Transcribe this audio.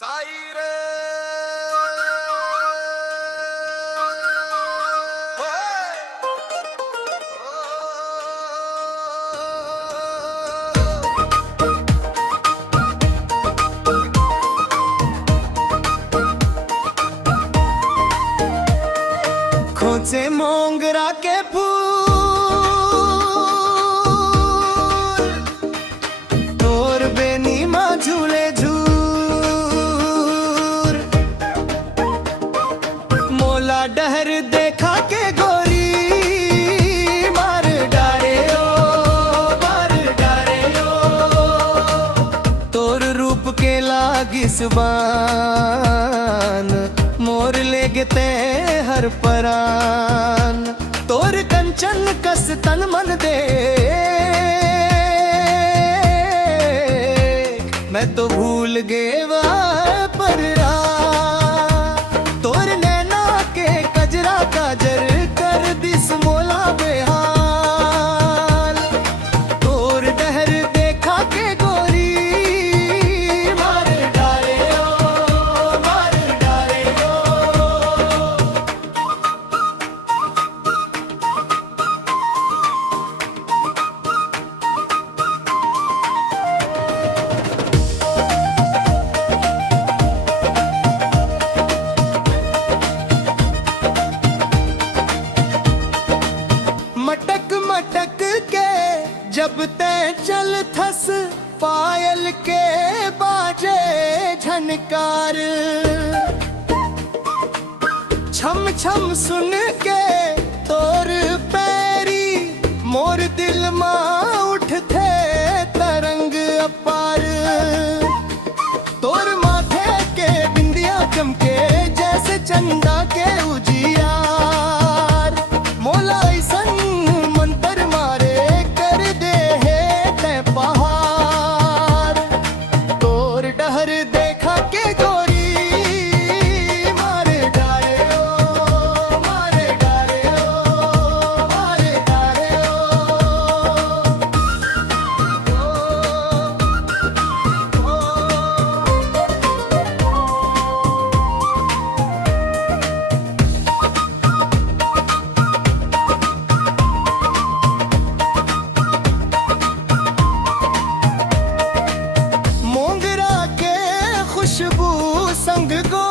साई रे खोचे मोंगरा के फूल तोर बेनी माँ झूले झूर मोला डहर देखा के गोरी मार डारे ओ तोर रूप के लागी सुबान मोर ले गते हर परान तोर कंचन कस तन मन दे मैं तो भूल गए पर तोर नैना के कजरा काजर कर दिस मोला बेहाल तोर डहर देखा के गोरी मार डारे ओ मार डारे ओ मटक मटक के जब तय चल थस पायल के बाजे झनकार छम छम सुन के तोर पैरी मोर दिल माँ उठते तरंग अपार तोर माथे के बिंदिया चमके जैसे चंदा के उजियार मोला ऐसन मंतर मारे कर दे है ते पहाड़ तोर डहर देखा के गोरी मारे डारे ओ मारे डारे ओ मारे डारे मोंगरा के खुशबू संग गो